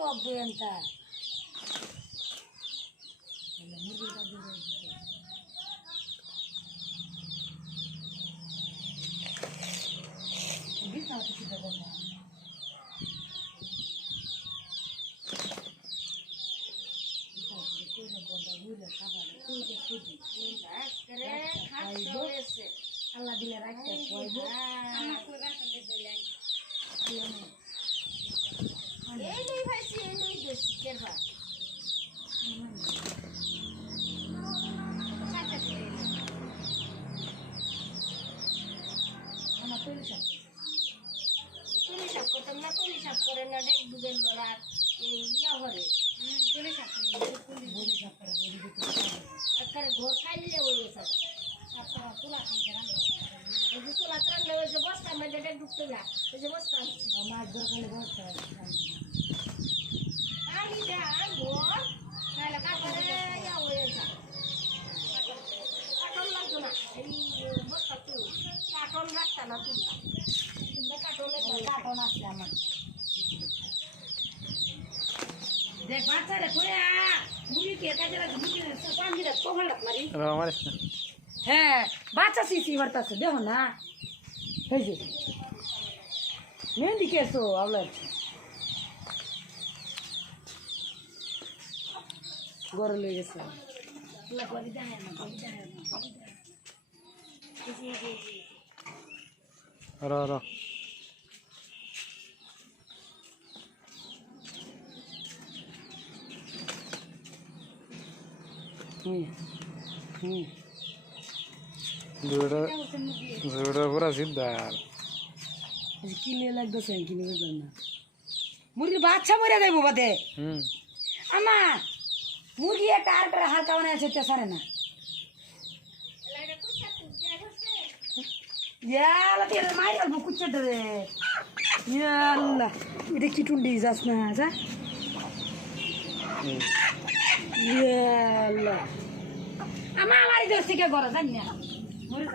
সব বেনটা আল্লাহ দিলে রাখতে ঘর খাইলে বস্তা মধ্যে ঢুকতে না ওই যে বস্তা মাছ ধর খাইলে বস্তা আমি ঘর খাইলে কাপড়ে কাটন লাগতো না এই বস্তা তুই কাটন রাখতা না তুলতা কাটন আসলে আমার দেখ বাচ্চারে কয়ে মুরগি কাজে পাঞ্জিরা কখন লাগ মারি হ্যাঁ বাচ্চা সিসি বাড়তাছে দেখো না হয়েছে মেহেন্দি কেসো আওলার গড় লয়ে গেছে পুরা সিদ্ধার কিনে লাগতেছে কিনে বুঝলাম না মুরগির বাচ্চা মরে দেবো বাদে আমা মুরগি একটা আরেকটা হালকা বানায় আছে সারে না মাই গেল কুচ্চাটা রে এটা কি টুন্ডি যাস না যা আমার আমারই দোষ থেকে ঘরে জানি না মরে